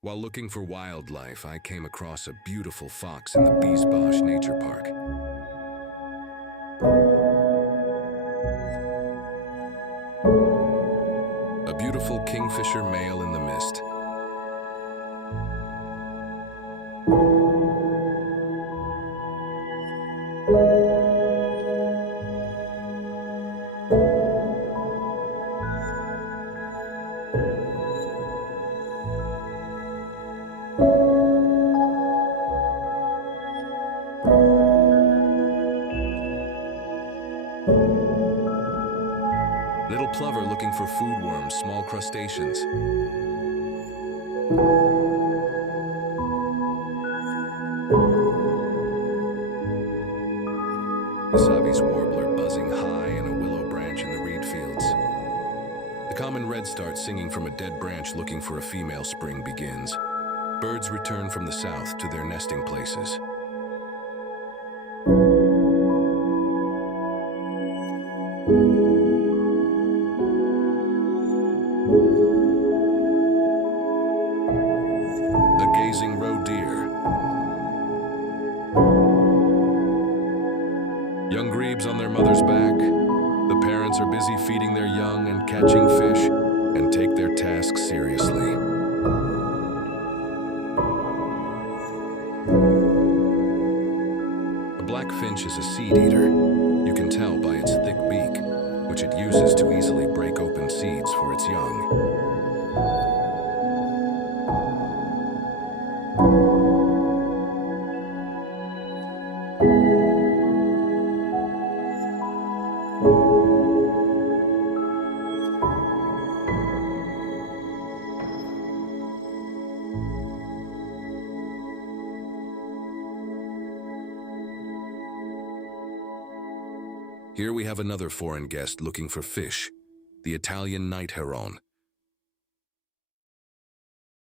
While looking for wildlife, I came across a beautiful fox in the Biesbosch Nature Park. A beautiful kingfisher male in the mist. Little plover looking for food worms, small crustaceans. The Savi's warbler buzzing high in a willow branch in the reed fields. The common redstart singing from a dead branch looking for a female spring begins. Birds return from the south to their nesting places. A gazing roe deer. Young grebes on their mother's back. The parents are busy feeding their young and catching fish and take their tasks seriously. A black finch is a seed eater. You can tell by its thick beak, which it uses to easily break open seeds for its young. Here we have another foreign guest looking for fish, the Italian night heron.